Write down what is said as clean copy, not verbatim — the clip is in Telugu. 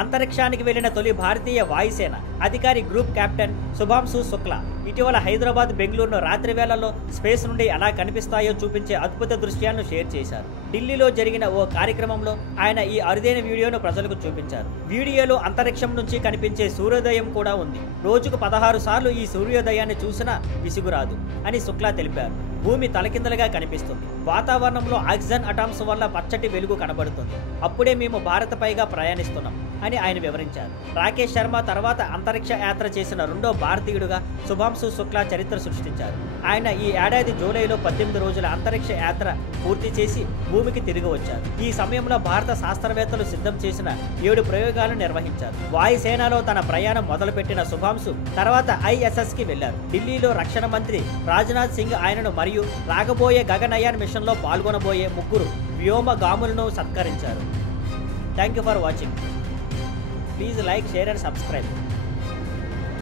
అంతరిక్షానికి వెళ్లిన తొలి భారతీయ వాయుసేన అధికారి గ్రూప్ కెప్టెన్ శుభాంశు శుక్లా ఇటీవల హైదరాబాద్, బెంగళూరును రాత్రి వేళల్లో స్పేస్ నుండి ఎలా కనిపిస్తాయో చూపించే అద్భుత దృశ్యాలను షేర్ చేశారు. ఢిల్లీలో జరిగిన ఓ కార్యక్రమంలో ఆయన ఈ అరుదైన వీడియోను ప్రజలకు చూపించారు. వీడియోలో అంతరిక్షం నుంచి కనిపించే సూర్యోదయం కూడా ఉంది. రోజుకు 16 సార్లు ఈ సూర్యోదయాన్ని చూసినా విసుగురాదు అని శుక్లా తెలిపారు. భూమి తలకిందలుగా కనిపిస్తుంది. వాతావరణంలో ఆక్సిజన్ అటామ్స్ వల్ల పచ్చటి వెలుగు కనబడుతుంది. అప్పుడే మేము భారత్ పైగా ప్రయాణిస్తున్నాం అని ఆయన వివరించారు. రాకేష్ శర్మ తర్వాత అంతరిక్ష యాత్ర చేసిన రెండో భారతీయుడుగా శుభాంశు శుక్లా చరిత్ర సృష్టించారు. ఆయన ఈ ఏడాది జూలైలో 18 రోజుల అంతరిక్ష యాత్ర పూర్తి చేసి భూమికి తిరిగి వచ్చారు. ఈ సమయంలో భారత శాస్త్రవేత్తలు సిద్ధం చేసిన 7 ప్రయోగాలను నిర్వహించారు. వాయుసేనలో తన ప్రయాణం మొదలుపెట్టిన శుభాంశు తర్వాత ISSకి వెళ్లారు. ఢిల్లీలో రక్షణ మంత్రి రాజ్నాథ్ సింగ్ ఆయనను మరియు రాగబోయే గగనయాన్ మిషన్లో పాల్గొనబోయే 3 వ్యోమగాములను సత్కరించారు. Thank you for watching. Please like, share and subscribe.